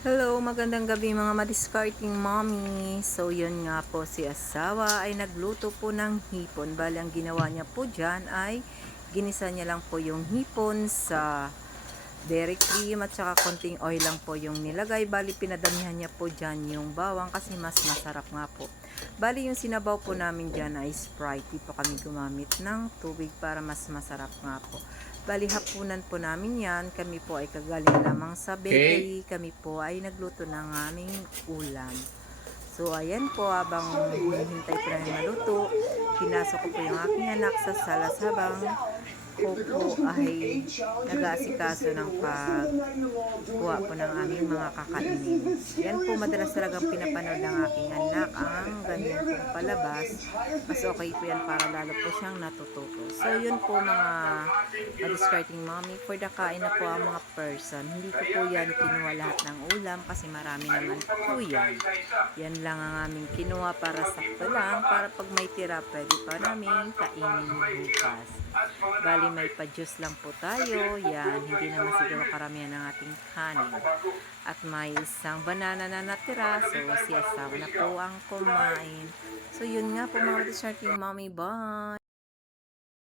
Hello, magandang gabi mga madiscarding mommy. So, yun nga po, si asawa ay nagluto po ng hipon. Bali, ang ginawa niya po dyan ay ginisa niya lang po yung hipon sa dairy cream at saka konting oil lang po yung nilagay. Bali, pinadamihan niya po dyan yung bawang kasi mas masarap nga po. Bali, yung sinabaw po namin dyan ay Sprite. Di po kami gumamit ng tubig para mas masarap nga po. Bali, hapunan po namin yan. Kami po ay kagaling lamang sa bakery. Kami po ay nagluto ng aming ulam. So, ayan po, habang hinihintay po namin maluto, pinasok ko po yung aking anak sa salas habang ko po ay nag-aasikaso ng pagkuha po ng aming mga kakainin. Yan po madalas talagang pinapanood ng aking anak ang ganyan pong palabas. Mas okay po yan para lalo po siyang natututo. So yun po mga discarding mommy, for the kain na po ang mga person. Hindi ko po yan kinuha lahat ng ulam kasi marami naman po yan. Yan lang ang aming kinuha para sakto lang, para pag may tira pwede pa namin kainin bukas. Bali may pa-juice lang po tayo. Yan, hindi naman siguro karamihan ng ating kanin. At may isang banana na natira. So, si asawa na po ang kumain. So, yun nga po mga discarding mommy. Bye!